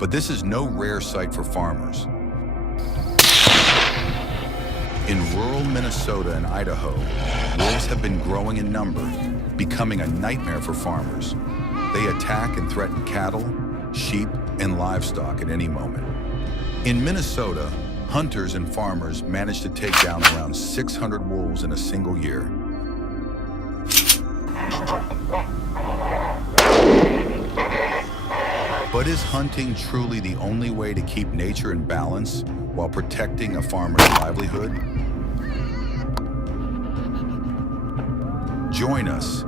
But this is no rare sight for farmers. In rural Minnesota and Idaho, wolves have been growing in number, becoming a nightmare for farmers. They attack and threaten cattle, sheep, and livestock at any moment. In Minnesota, hunters and farmers managed to take down around 600 wolves in a single year. But is hunting truly the only way to keep nature in balance while protecting a farmer's livelihood? Join us.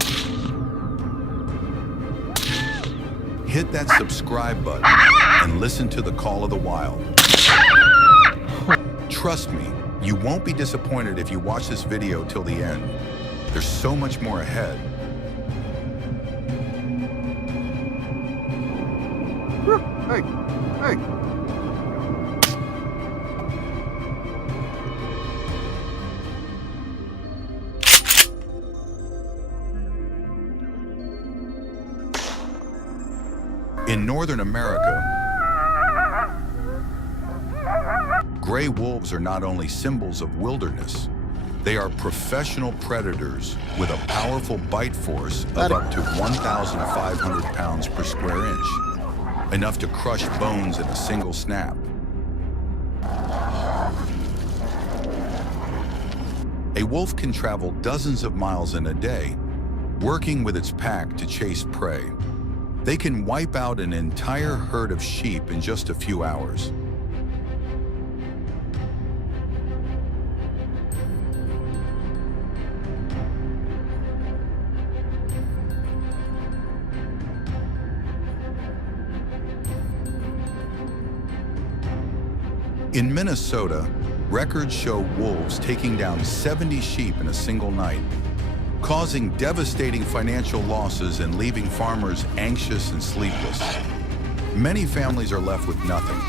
Hit that subscribe button and listen to the call of the wild. Trust me, you won't be disappointed if you watch this video till the end. There's so much more ahead. Hey, hey. In northern America, gray wolves are not only symbols of wilderness, they are professional predators with a powerful bite force of up to 1,500 pounds per square inch, enough to crush bones in a single snap. A wolf can travel dozens of miles in a day, working with its pack to chase prey. They can wipe out an entire herd of sheep in just a few hours. In Minnesota, records show wolves taking down 70 sheep in a single night, causing devastating financial losses and leaving farmers anxious and sleepless. Many families are left with nothing.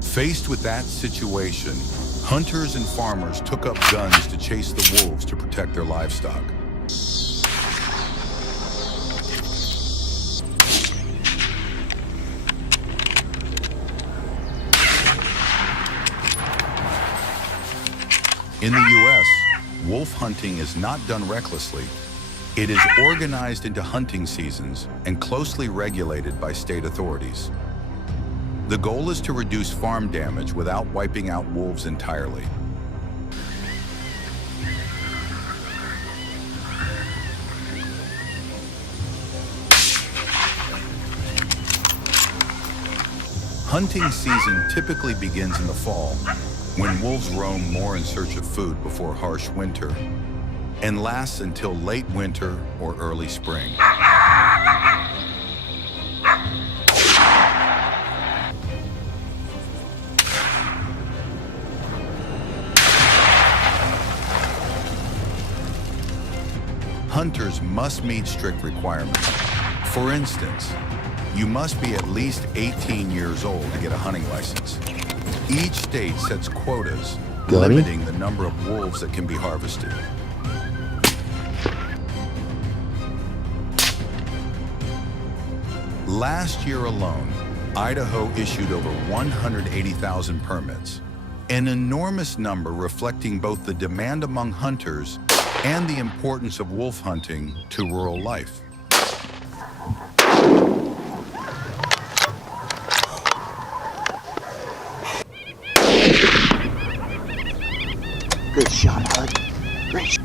Faced with that situation, hunters and farmers took up guns to chase the wolves to protect their livestock. In the U.S., wolf hunting is not done recklessly. It is organized into hunting seasons and closely regulated by state authorities. The goal is to reduce farm damage without wiping out wolves entirely. Hunting season typically begins in the fall, when wolves roam more in search of food before harsh winter, and lasts until late winter or early spring. Hunters must meet strict requirements. For instance, you must be at least 18 years old to get a hunting license. Each state sets quotas, limiting the number of wolves that can be harvested. Last year alone, Idaho issued over 180,000 permits, an enormous number reflecting both the demand among hunters and the importance of wolf hunting to rural life. Good shot, bud. Great shot.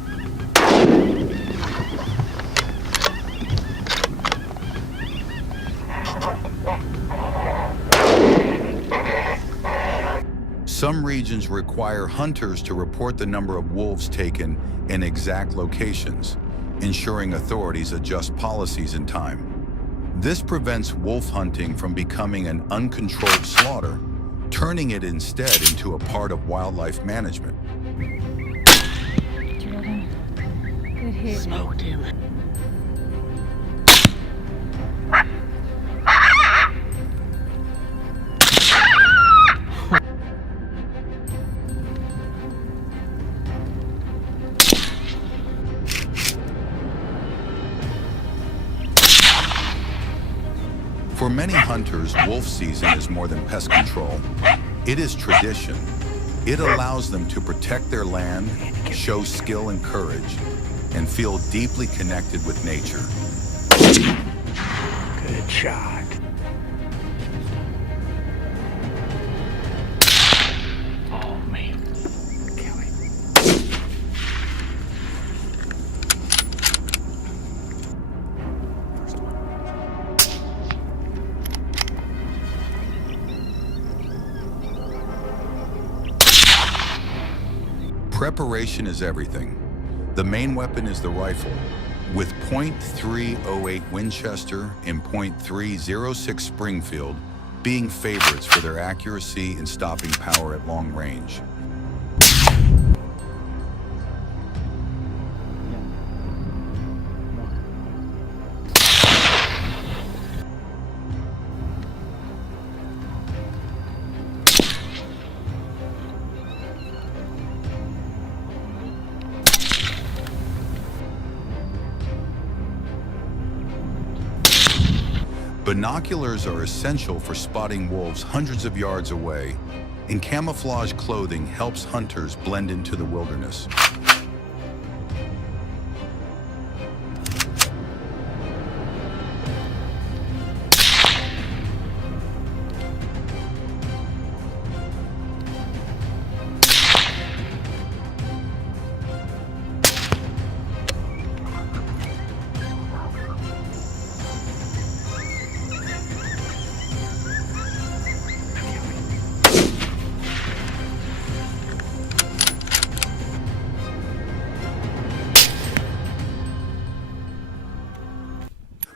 Some regions require hunters to report the number of wolves taken in exact locations, ensuring authorities adjust policies in time. This prevents wolf hunting from becoming an uncontrolled slaughter, turning it instead into a part of wildlife management. Drilled him. Good hit. Smoked him. For many hunters, wolf season is more than pest control. It is tradition. It allows them to protect their land, show skill and courage, and feel deeply connected with nature. Good shot. Oh, man. Kill him. First one. Preparation is everything. The main weapon is the rifle. With .308 Winchester and .306 Springfield being favorites for their accuracy and stopping power at long range. Binoculars are essential for spotting wolves hundreds of yards away, and camouflage clothing helps hunters blend into the wilderness.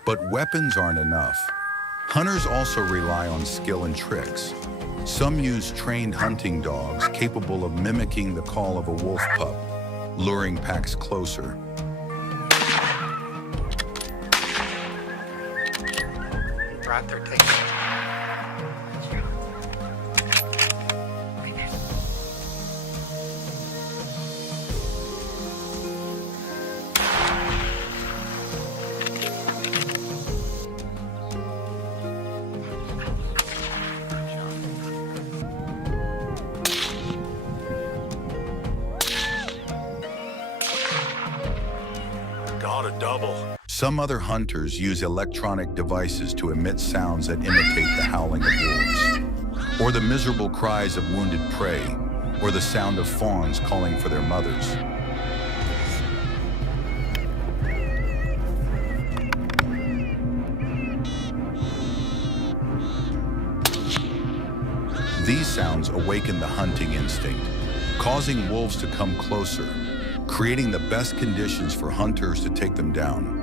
But weapons aren't enough. Hunters also rely on skill and tricks. Some use trained hunting dogs capable of mimicking the call of a wolf pup, luring packs closer. Right there, take it. Got a double. Some other hunters use electronic devices to emit sounds that imitate the howling of wolves, or the miserable cries of wounded prey, or the sound of fawns calling for their mothers. These sounds awaken the hunting instinct, causing wolves to come closer, creating the best conditions for hunters to take them down.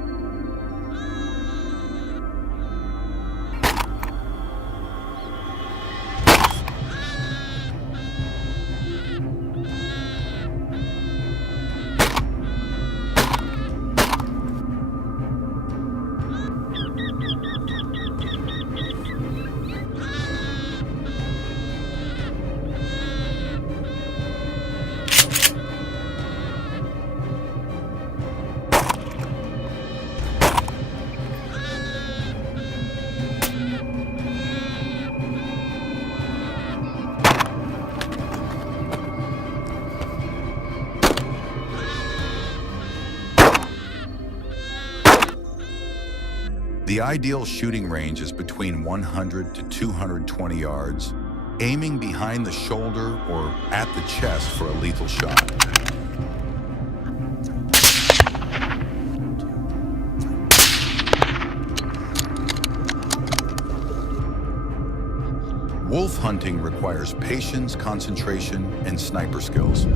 The ideal shooting range is between 100 to 220 yards, aiming behind the shoulder or at the chest for a lethal shot. Wolf hunting requires patience, concentration, and sniper skills.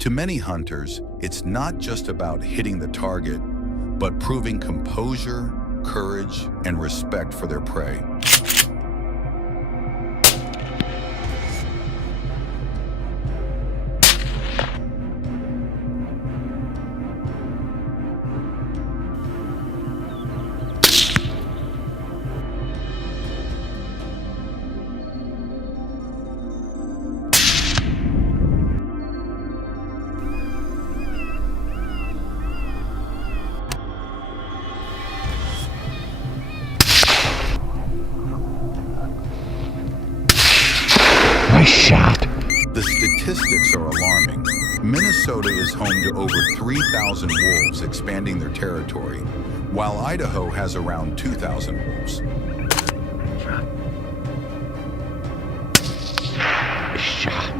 To many hunters, it's not just about hitting the target, but proving composure, courage, and respect for their prey. The statistics are alarming. Minnesota is home to over 3,000 wolves expanding their territory, while Idaho has around 2,000 wolves. Shot.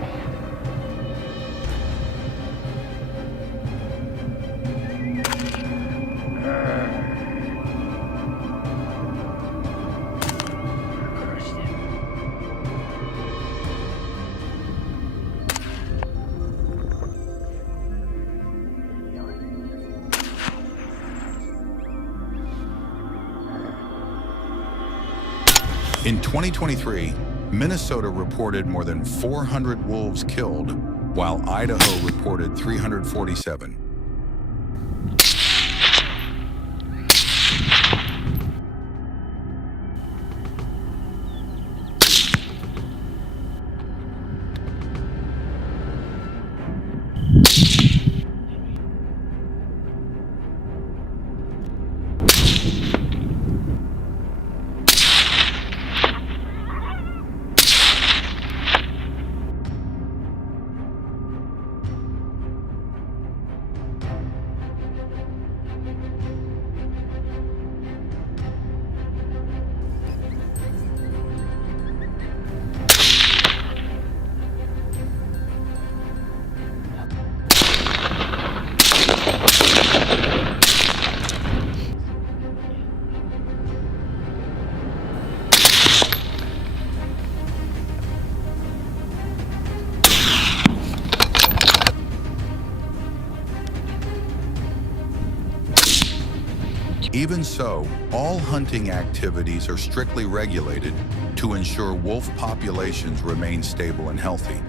In 2023, Minnesota reported more than 400 wolves killed, while Idaho reported 347. Even so, all hunting activities are strictly regulated to ensure wolf populations remain stable and healthy.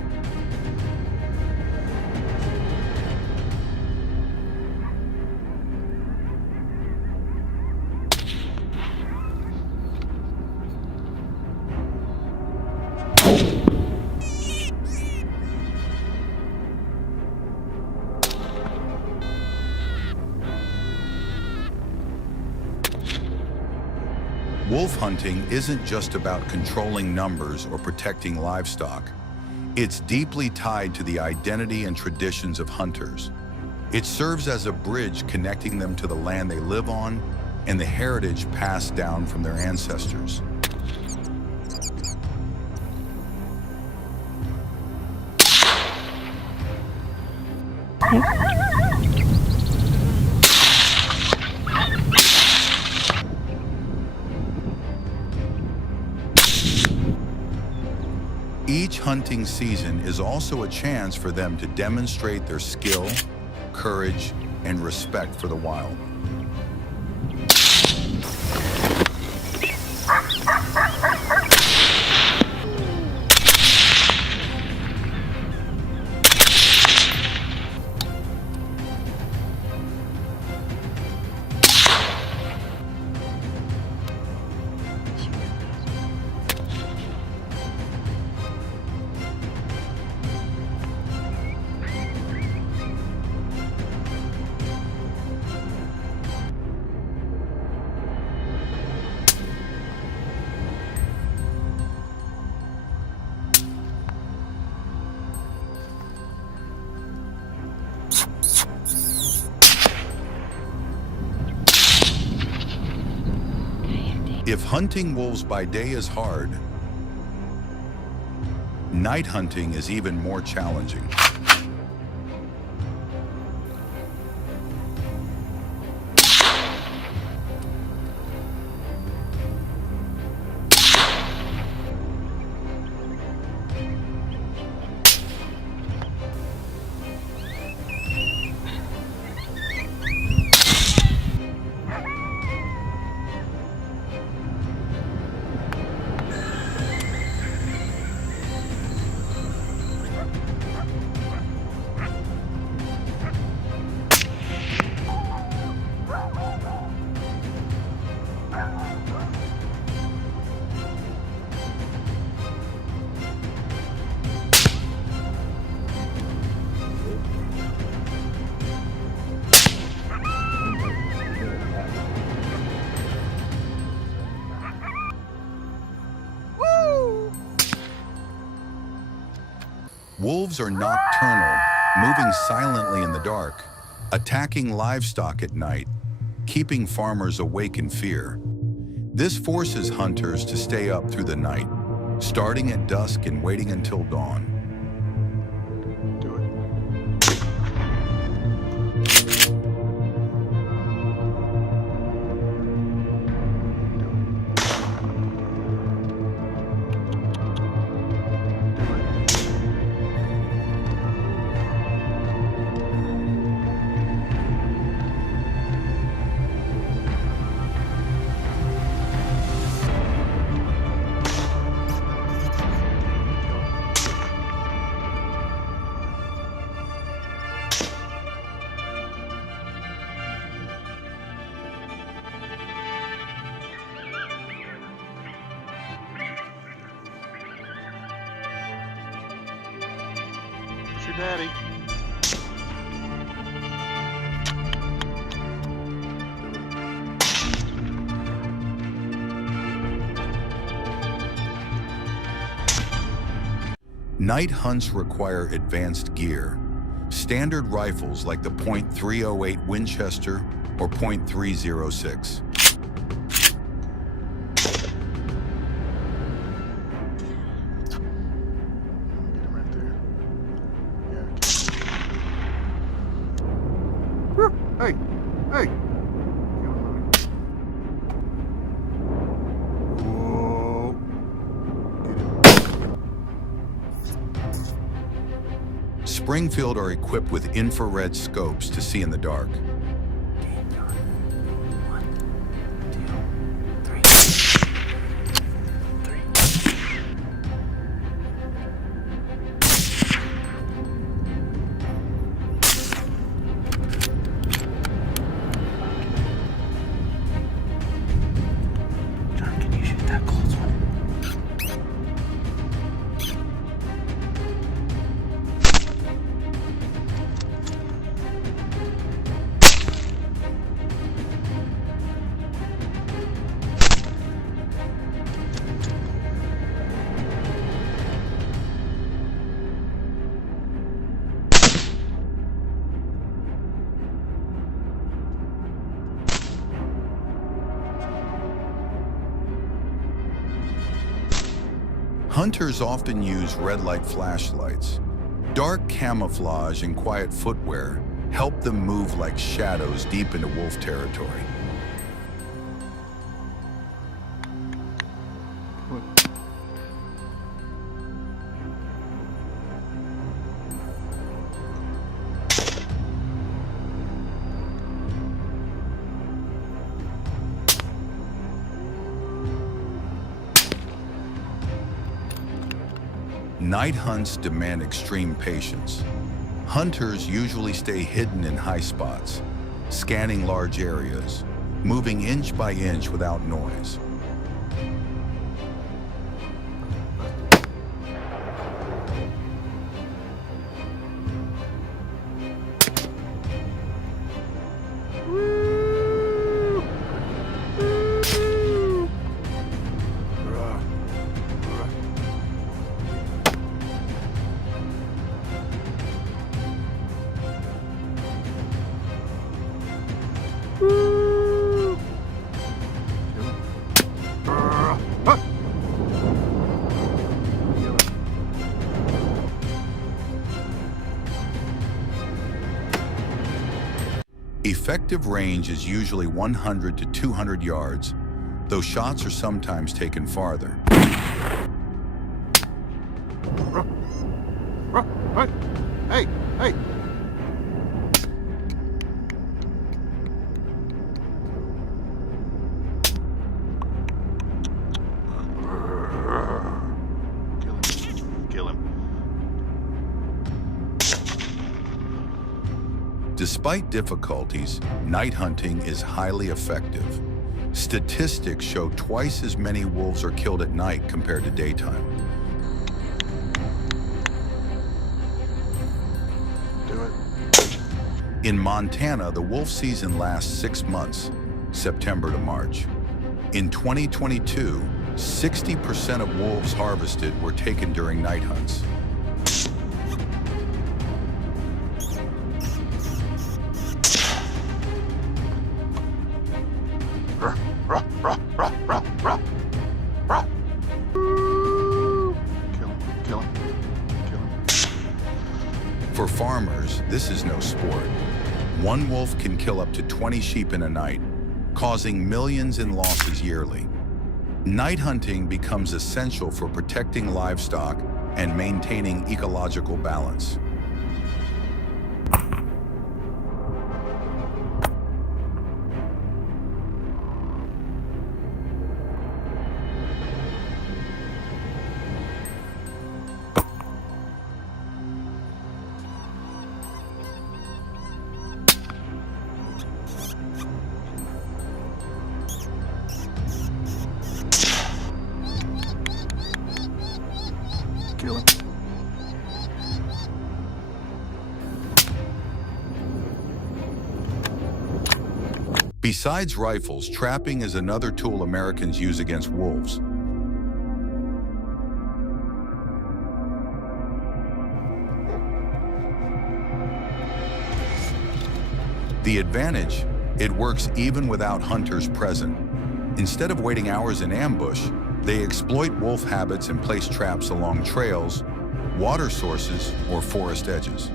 Wolf hunting isn't just about controlling numbers or protecting livestock. It's deeply tied to the identity and traditions of hunters. It serves as a bridge connecting them to the land they live on and the heritage passed down from their ancestors. Each hunting season is also a chance for them to demonstrate their skill, courage, and respect for the wild. If hunting wolves by day is hard, night hunting is even more challenging. Wolves are nocturnal, moving silently in the dark, attacking livestock at night, keeping farmers awake in fear. This forces hunters to stay up through the night, starting at dusk and waiting until dawn. Do it. It's your daddy. Night hunts require advanced gear. Standard rifles like the .308 Winchester or .306. Get him right there. Yeah. Hey! Hey! Whoa! Springfield are equipped with infrared scopes to see in the dark. John, can you shoot that close one? Hunters often use red light flashlights. Dark camouflage and quiet footwear help them move like shadows deep into wolf territory. Night hunts demand extreme patience. Hunters usually stay hidden in high spots, scanning large areas, moving inch by inch without noise. Effective range is usually 100 to 200 yards, though shots are sometimes taken farther. Hey! Hey! Kill him. Despite difficulties, night hunting is highly effective. Statistics show twice as many wolves are killed at night compared to daytime. Do it. In Montana, the wolf season lasts 6 months, September to March. In 2022, 60% of wolves harvested were taken during night hunts. For farmers, this is no sport. One wolf can kill up to 20 sheep in a night, causing millions in losses yearly. Night hunting becomes essential for protecting livestock and maintaining ecological balance. Kill him. Besides rifles, trapping is another tool Americans use against wolves. The advantage, it works even without hunters present. Instead of waiting hours in ambush, they exploit wolf habits and place traps along trails, water sources, or forest edges.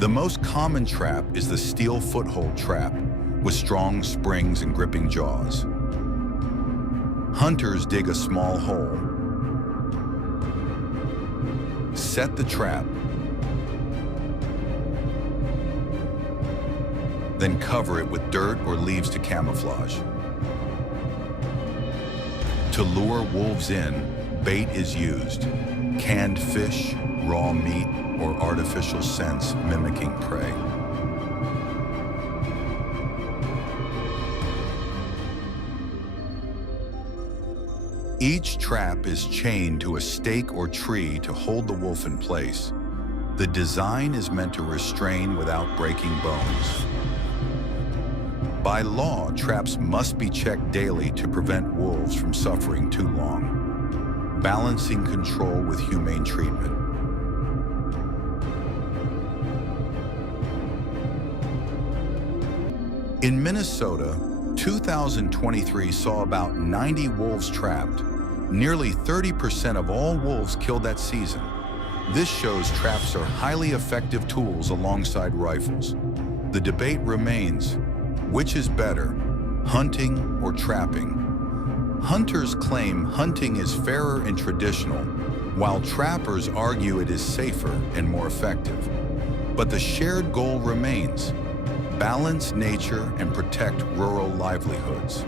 The most common trap is the steel foothold trap, with strong springs and gripping jaws. Hunters dig a small hole, set the trap, then cover it with dirt or leaves to camouflage. To lure wolves in, bait is used: canned fish, raw meat, or artificial scents mimicking prey. Each trap is chained to a stake or tree to hold the wolf in place. The design is meant to restrain without breaking bones. By law, traps must be checked daily to prevent wolves from suffering too long, balancing control with humane treatment. In Minnesota, 2023 saw about 90 wolves trapped, nearly 30% of all wolves killed that season. This shows traps are highly effective tools alongside rifles. The debate remains, which is better, hunting or trapping? Hunters claim hunting is fairer and traditional, while trappers argue it is safer and more effective. But the shared goal remains: balance nature and protect rural livelihoods.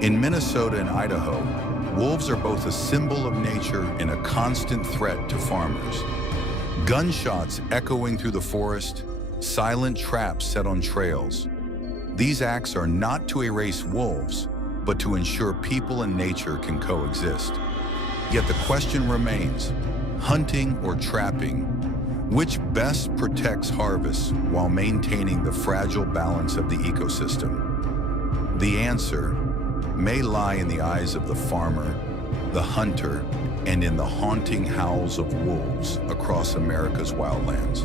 In Minnesota and Idaho, wolves are both a symbol of nature and a constant threat to farmers. Gunshots echoing through the forest, silent traps set on trails. These acts are not to erase wolves, but to ensure people and nature can coexist. Yet the question remains, hunting or trapping, which best protects harvests while maintaining the fragile balance of the ecosystem? The answer may lie in the eyes of the farmer, the hunter, and in the haunting howls of wolves across America's wildlands.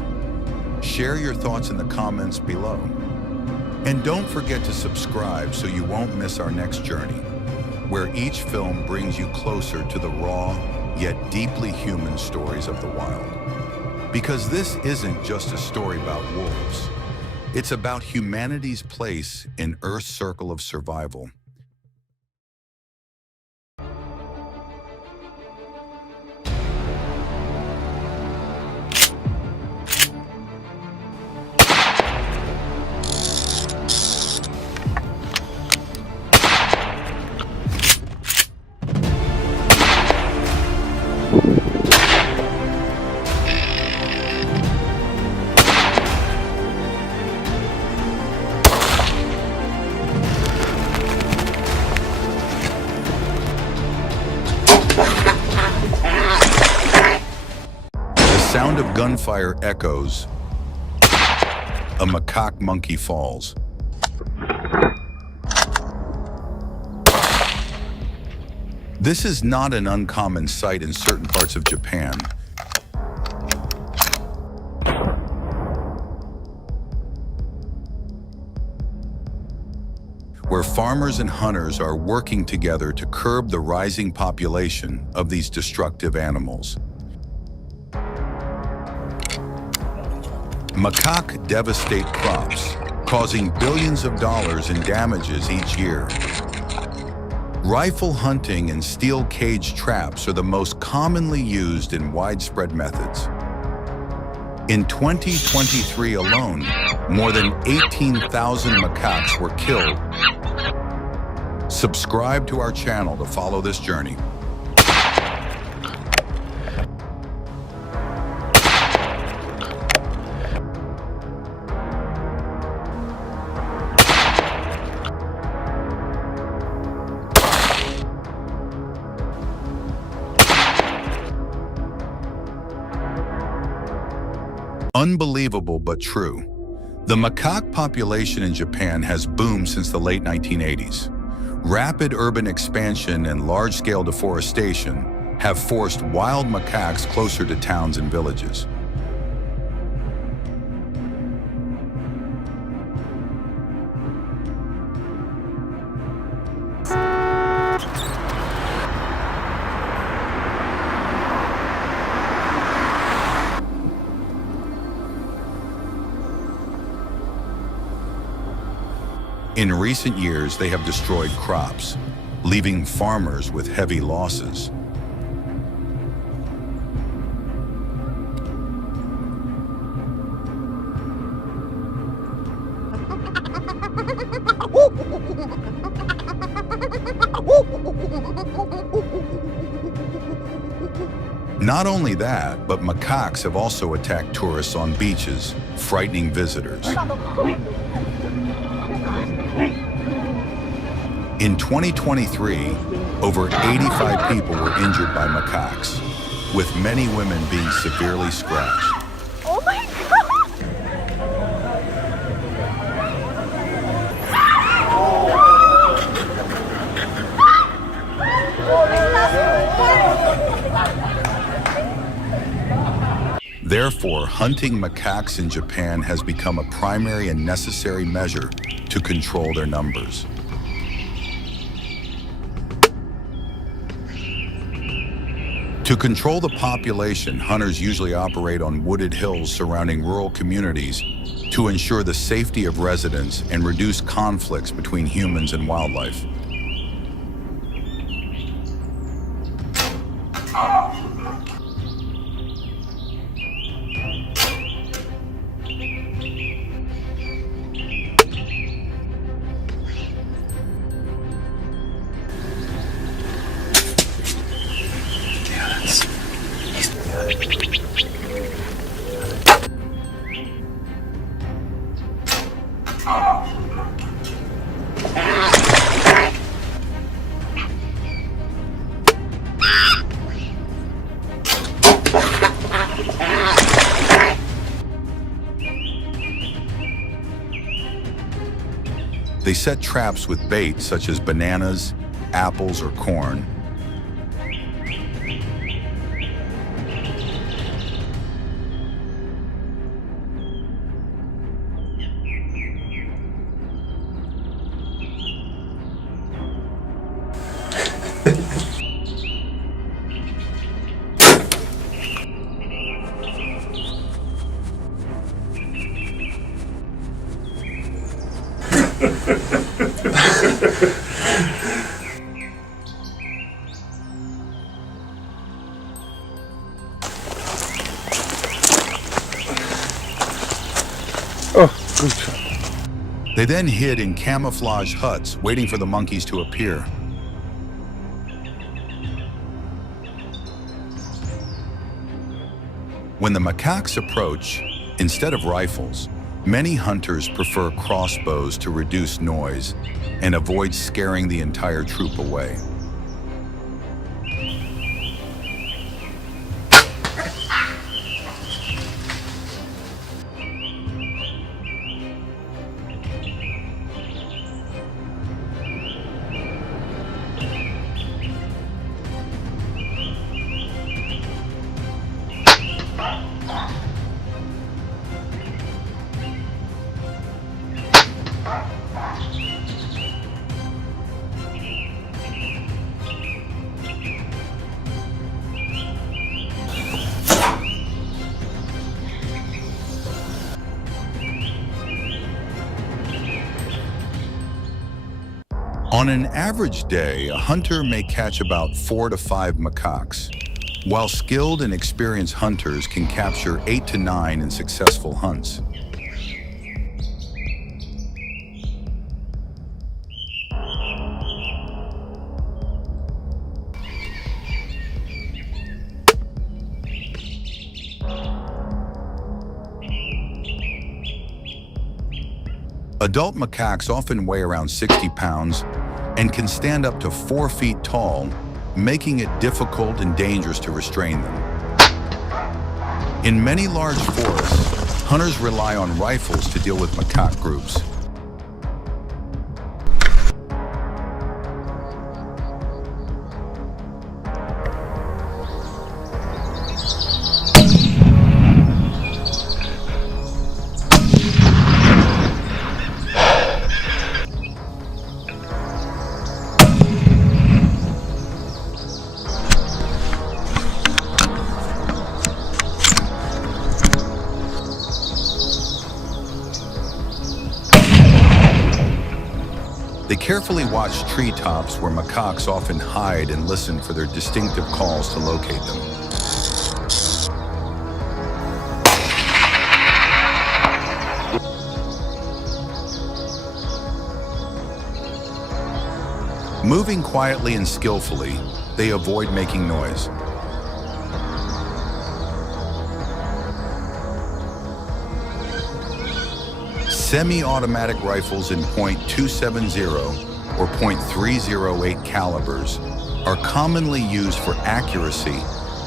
Share your thoughts in the comments below. And don't forget to subscribe so you won't miss our next journey, where each film brings you closer to the raw, yet deeply human stories of the wild. Because this isn't just a story about wolves. It's about humanity's place in Earth's circle of survival. The sound of gunfire echoes. A macaque monkey falls. This is not an uncommon sight in certain parts of Japan, where farmers and hunters are working together to curb the rising population of these destructive animals. Macaques devastate crops, causing billions of dollars in damages each year. Rifle hunting and steel cage traps are the most commonly used and widespread methods. In 2023 alone, more than 18,000 macaques were killed. Subscribe to our channel to follow this journey. Unbelievable but true. The macaque population in Japan has boomed since the late 1980s. Rapid urban expansion and large-scale deforestation have forced wild macaques closer to towns and villages. In recent years, they have destroyed crops, leaving farmers with heavy losses. Not only that, but macaques have also attacked tourists on beaches, frightening visitors. In 2023, over 85 people were injured by macaques, with many women being severely scratched. Oh my God! Therefore, hunting macaques in Japan has become a primary and necessary measure to control their numbers. To control the population, hunters usually operate on wooded hills surrounding rural communities to ensure the safety of residents and reduce conflicts between humans and wildlife. They set traps with bait such as bananas, apples, or corn. Oh, good shot. They then hid in camouflage huts, waiting for the monkeys to appear. When the macaques approach, instead of rifles, many hunters prefer crossbows to reduce noise and avoid scaring the entire troop away. On an average day, a hunter may catch about 4 to 5 macaques, while skilled and experienced hunters can capture 8 to 9 in successful hunts. Adult macaques often weigh around 60 pounds and can stand up to 4 feet tall, making it difficult and dangerous to restrain them. In many large forests, hunters rely on rifles to deal with macaque groups. They carefully watch treetops where macaques often hide and listen for their distinctive calls to locate them. Moving quietly and skillfully, they avoid making noise. Semi-automatic rifles in .270 or .308 calibers are commonly used for accuracy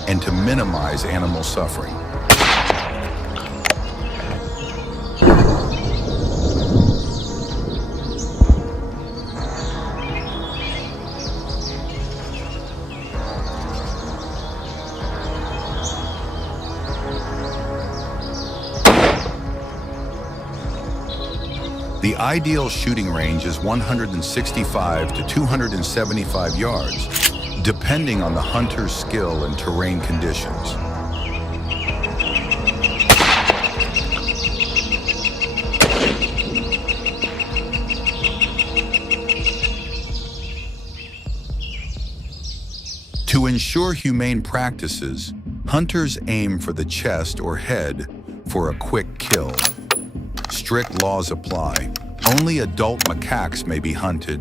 and to minimize animal suffering. The ideal shooting range is 165 to 275 yards, depending on the hunter's skill and terrain conditions. To ensure humane practices, hunters aim for the chest or head for a quick kill. Strict laws apply. Only adult macaques may be hunted,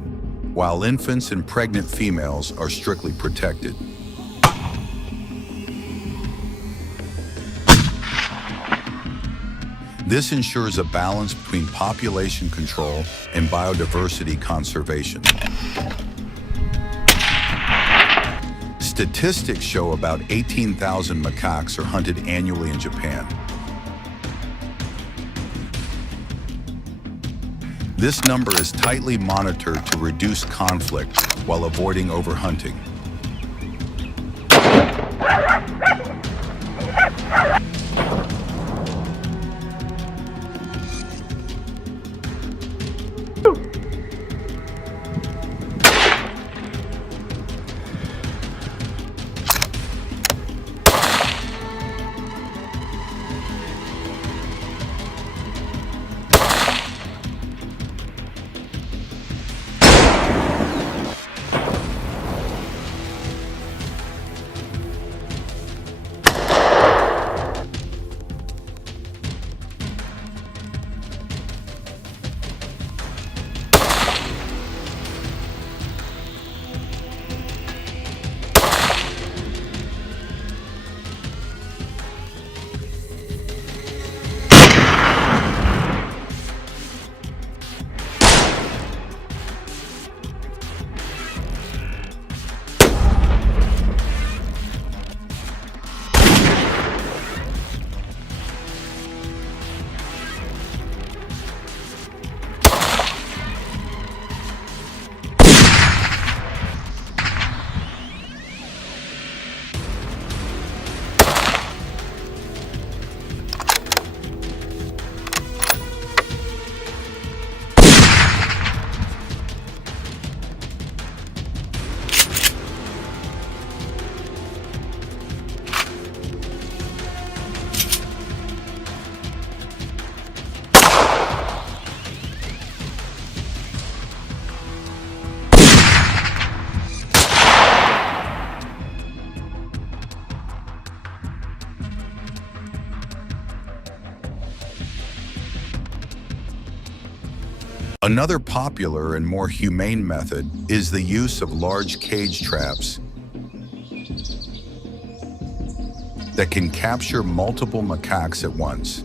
while infants and pregnant females are strictly protected. This ensures a balance between population control and biodiversity conservation. Statistics show about 18,000 macaques are hunted annually in Japan. This number is tightly monitored to reduce conflict while avoiding overhunting. Another popular and more humane method is the use of large cage traps that can capture multiple macaques at once.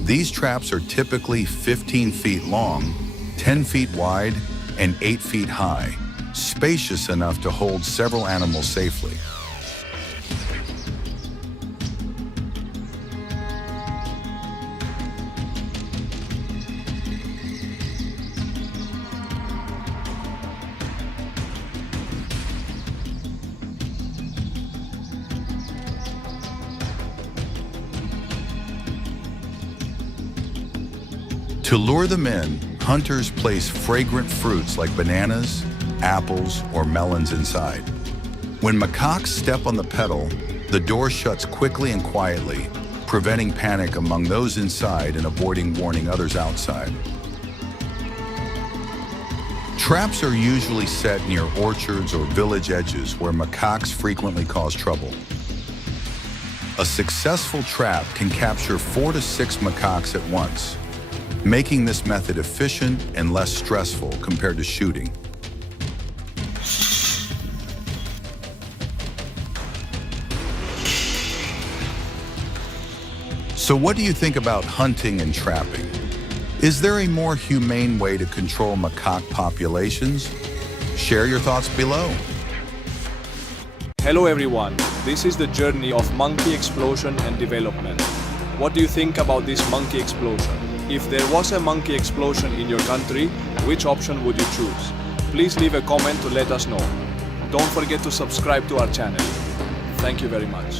These traps are typically 15 feet long, 10 feet wide, and 8 feet high, spacious enough to hold several animals safely. To lure them in, hunters place fragrant fruits like bananas, apples, or melons inside. When macaques step on the pedal, the door shuts quickly and quietly, preventing panic among those inside and avoiding warning others outside. Traps are usually set near orchards or village edges where macaques frequently cause trouble. A successful trap can capture 4 to 6 macaques at once, making this method efficient and less stressful compared to shooting. So what do you think about hunting and trapping? Is there a more humane way to control macaque populations? Share your thoughts below. Hello everyone, this is the journey of monkey explosion and development. What do you think about this monkey explosion? If there was a monkey explosion in your country, which option would you choose? Please leave a comment to let us know. Don't forget to subscribe to our channel. Thank you very much.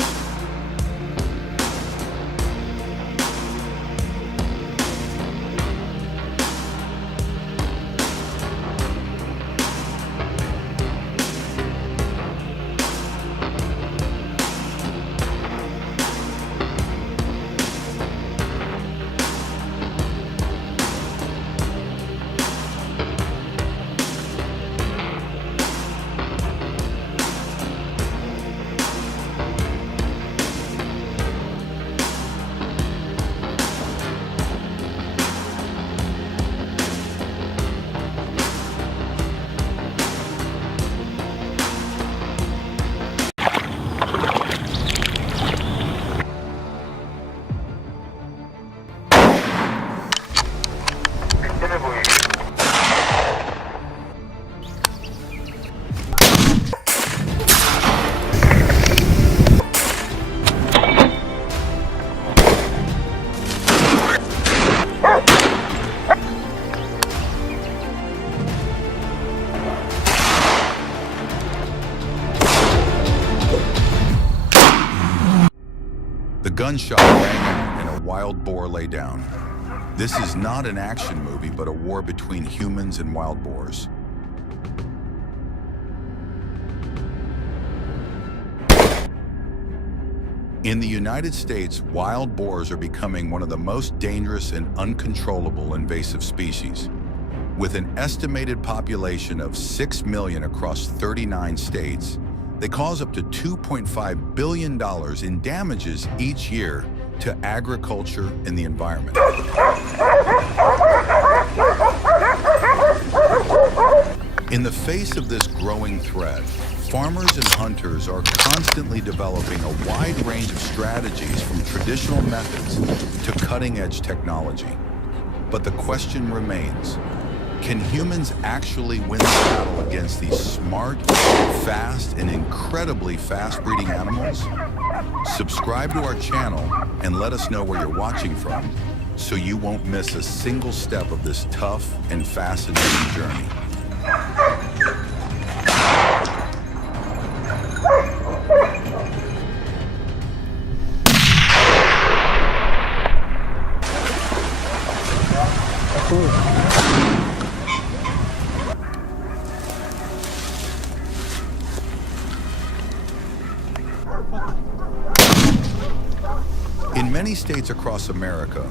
The gunshot rang out and a wild boar lay down. This is not an action movie, but a war between humans and wild boars. In the United States, wild boars are becoming one of the most dangerous and uncontrollable invasive species. With an estimated population of 6 million across 39 states, they cause up to $2.5 billion in damages each year to agriculture and the environment. In the face of this growing threat, farmers and hunters are constantly developing a wide range of strategies from traditional methods to cutting-edge technology. But the question remains, can humans actually win the battle against these smart, fast, and incredibly fast-breeding animals? Subscribe to our channel and let us know where you're watching from so you won't miss a single step of this tough and fascinating journey. In many states across America,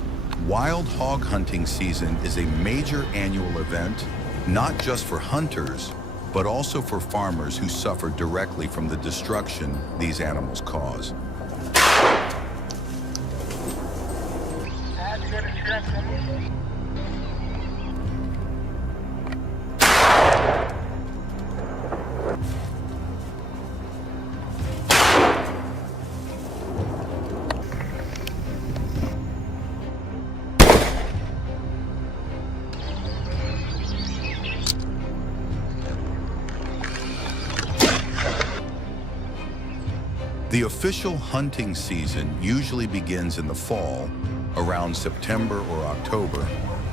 wild hog hunting season is a major annual event, not just for hunters, but also for farmers who suffer directly from the destruction these animals cause. The official hunting season usually begins in the fall, around September or October,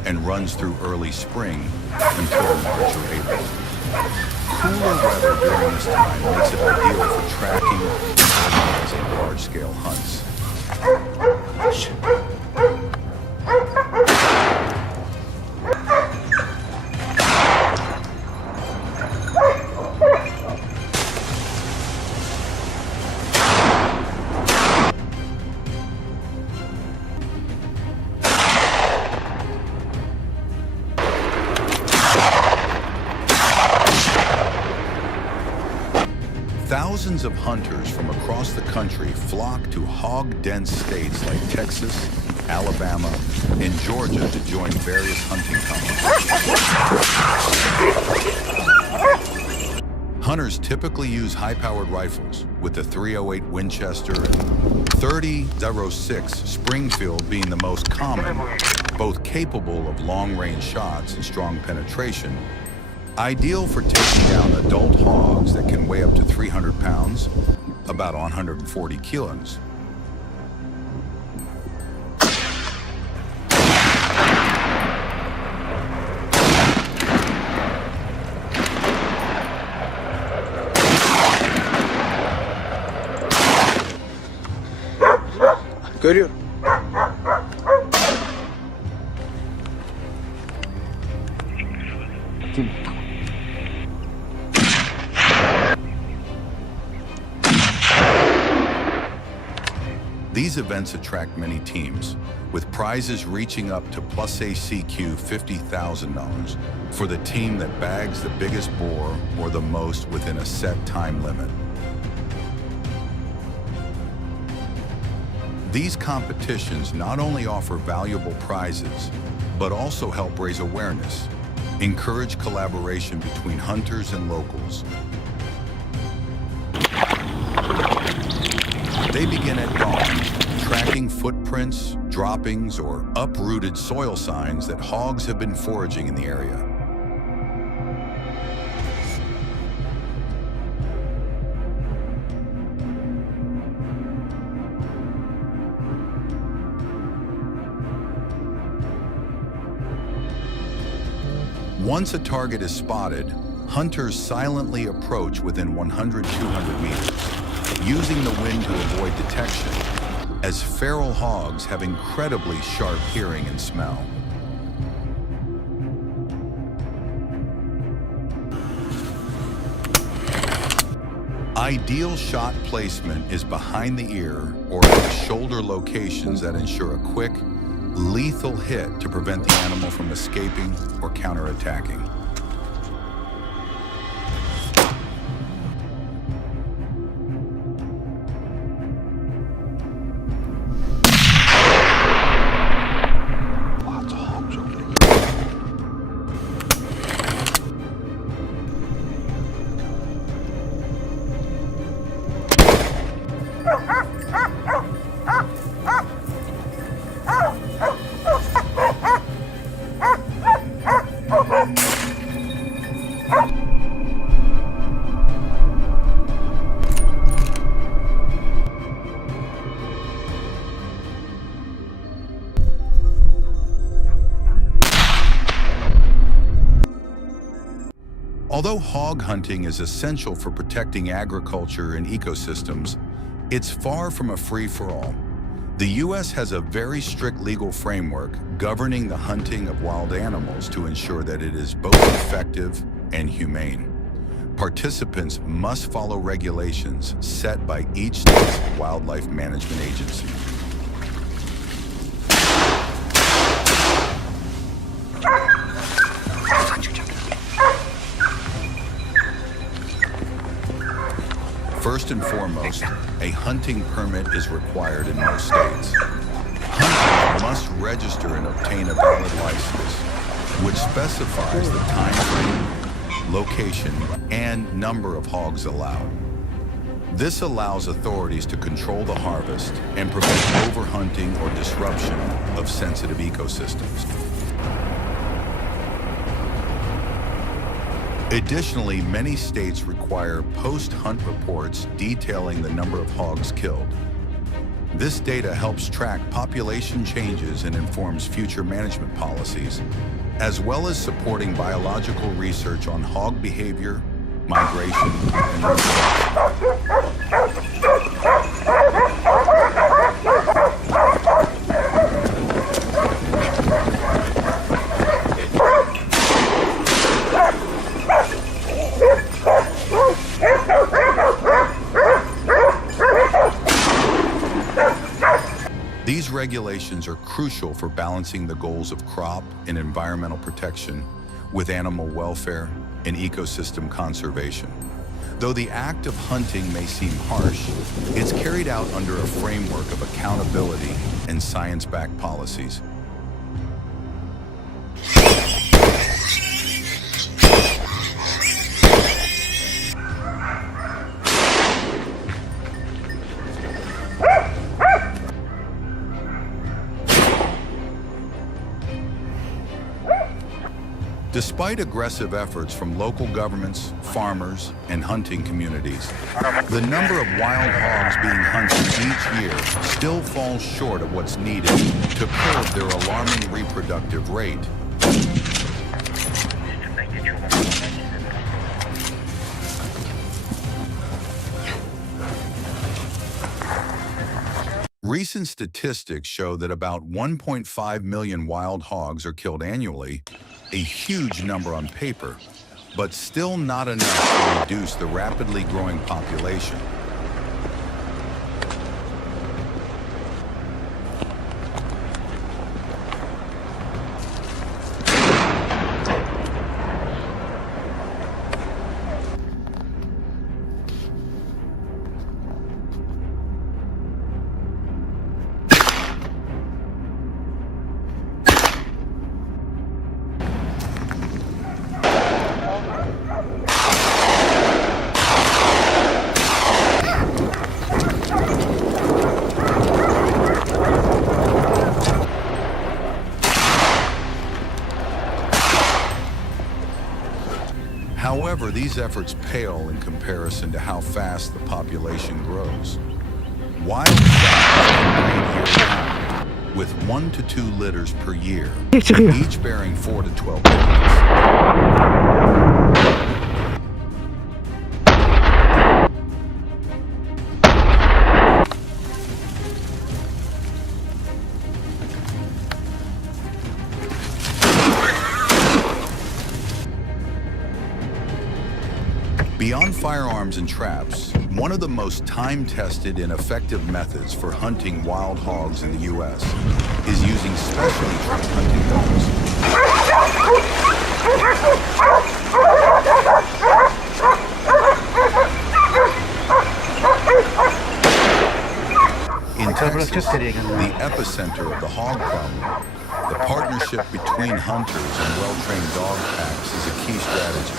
and runs through early spring until March or April. Cooler weather during this time makes it ideal for tracking and organizing large-scale hunts. Thousands of hunters from across the country flock to hog-dense states like Texas, Alabama, and Georgia to join various hunting competitions. Hunters typically use high-powered rifles, with the .308 Winchester and .30-06 Springfield being the most common, both capable of long-range shots and strong penetration, ideal for taking down adult hogs that can weigh up to 300 pounds, about 140 kilos. Görüyorum. These events attract many teams, with prizes reaching up to plus ACQ $50,000 for the team that bags the biggest boar or the most within a set time limit. These competitions not only offer valuable prizes, but also help raise awareness, encourage collaboration between hunters and locals. They begin at dawn, tracking footprints, droppings, or uprooted soil signs that hogs have been foraging in the area. Once a target is spotted, hunters silently approach within 100-200 meters, using the wind to avoid detection, as feral hogs have incredibly sharp hearing and smell. Ideal shot placement is behind the ear or at the shoulder locations that ensure a quick, lethal hit to prevent the animal from escaping or counterattacking. Although hog hunting is essential for protecting agriculture and ecosystems, it's far from a free-for-all. The U.S. has a very strict legal framework governing the hunting of wild animals to ensure that it is both effective and humane. Participants must follow regulations set by each state's wildlife management agency. First and foremost, a hunting permit is required in most states. Hunters must register and obtain a valid license, which specifies the time frame, location, and number of hogs allowed. This allows authorities to control the harvest and prevent overhunting or disruption of sensitive ecosystems. Additionally, many states require post-hunt reports detailing the number of hogs killed. This data helps track population changes and informs future management policies, as well as supporting biological research on hog behavior, migration, and reproduction. These regulations are crucial for balancing the goals of crop and environmental protection with animal welfare and ecosystem conservation. Though the act of hunting may seem harsh, it's carried out under a framework of accountability and science-backed policies. Despite aggressive efforts from local governments, farmers, and hunting communities, the number of wild hogs being hunted each year still falls short of what's needed to curb their alarming reproductive rate. Recent statistics show that about 1.5 million wild hogs are killed annually, a huge number on paper, but still not enough to reduce the rapidly growing population. However, these efforts pale in comparison to how fast the population grows. Wild fowl can breed year-round, with 1 to 2 litters per year, each bearing 4 to 12 babies. Beyond firearms and traps, one of the most time-tested and effective methods for hunting wild hogs in the U.S. is using specially trained hunting dogs. In Texas, the epicenter of the hog problem, the partnership between hunters and well-trained dog packs is a key strategy.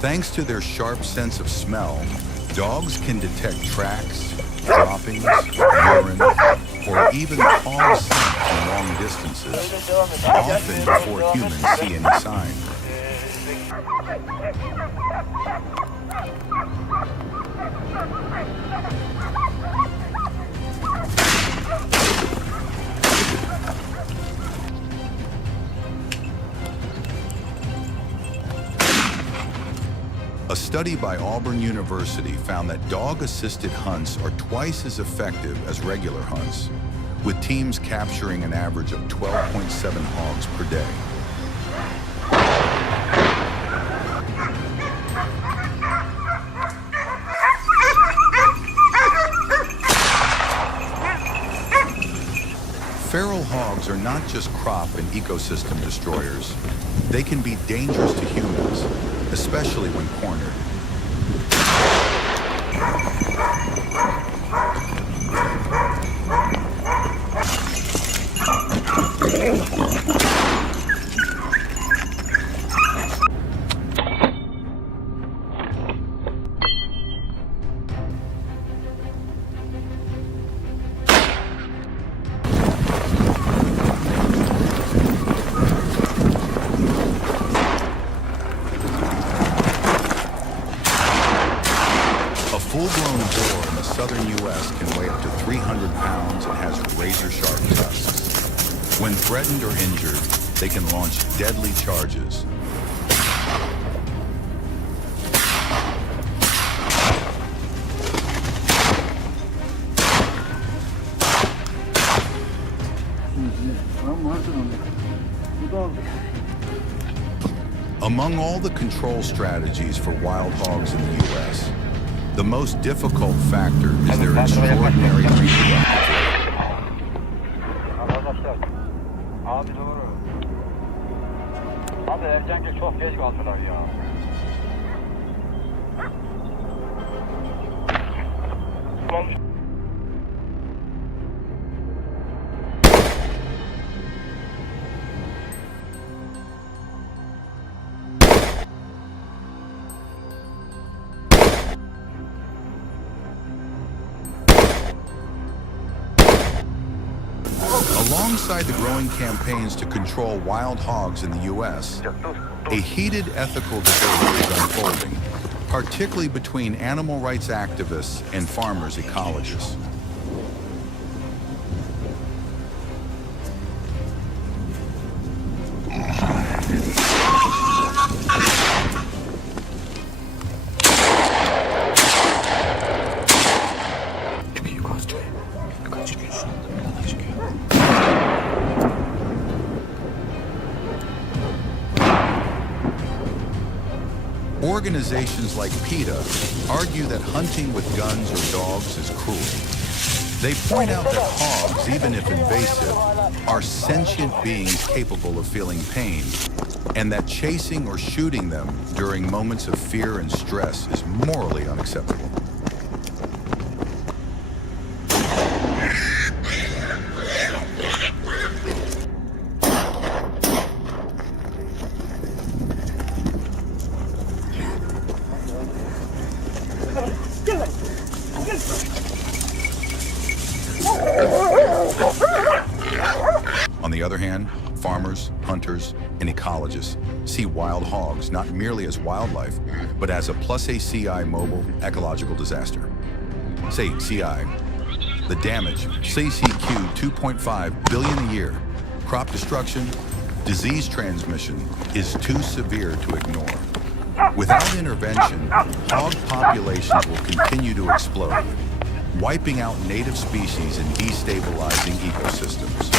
Thanks to their sharp sense of smell, dogs can detect tracks, droppings, urine, or even hog scent from long distances, often before humans see any sign. A study by Auburn University found that dog-assisted hunts are twice as effective as regular hunts, with teams capturing an average of 12.7 hogs per day. just crop and ecosystem destroyers. They can be dangerous to humans, especially when cornered. A full-grown boar in the southern U.S. can weigh up to 300 pounds and has razor-sharp tusks. When threatened or injured, they can launch deadly charges. Among all the control strategies for wild hogs in the U.S., the most difficult factor is their extraordinary reproductive rate. Arkadaşlar, abi doğru. Abi Ercangil çok geç kaldılar ya. Alongside the growing campaigns to control wild hogs in the U.S., a heated ethical debate is unfolding, particularly between animal rights activists and farmers ecologists. Organizations like PETA argue that hunting with guns or dogs is cruelty. They point out that hogs, even if invasive, are sentient beings capable of feeling pain, and that chasing or shooting them during moments of fear and stress is morally unacceptable. On the other hand, farmers, hunters, and ecologists see wild hogs not merely as wildlife, but as a +ACI mobile ecological disaster. Say CI, the damage, CCQ 2.5 billion a year, crop destruction, disease transmission is too severe to ignore. Without intervention, hog populations will continue to explode, wiping out native species and destabilizing ecosystems.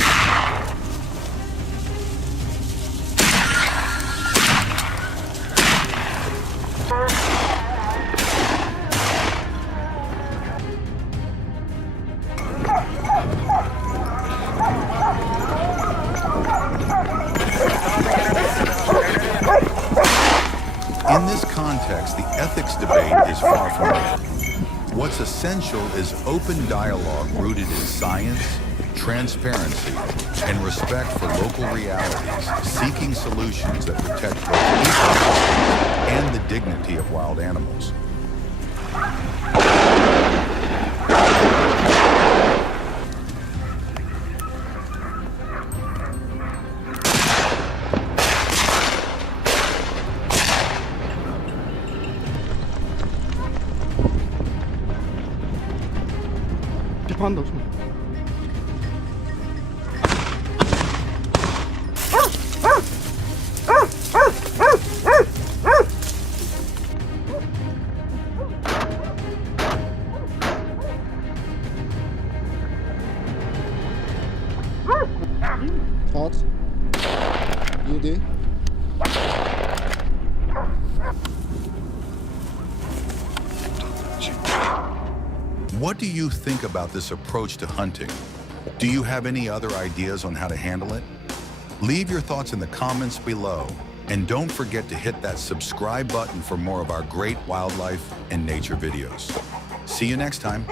In this context, the ethics debate is far from over. What's essential is open dialogue rooted in science, transparency, and respect for local realities, seeking solutions that protect both ecosystems and the dignity of wild animals. Pandas. Hard. Idee. What do you think about this approach to hunting? Do you have any other ideas on how to handle it? Leave your thoughts in the comments below, and don't forget to hit that subscribe button for more of our great wildlife and nature videos. See you next time.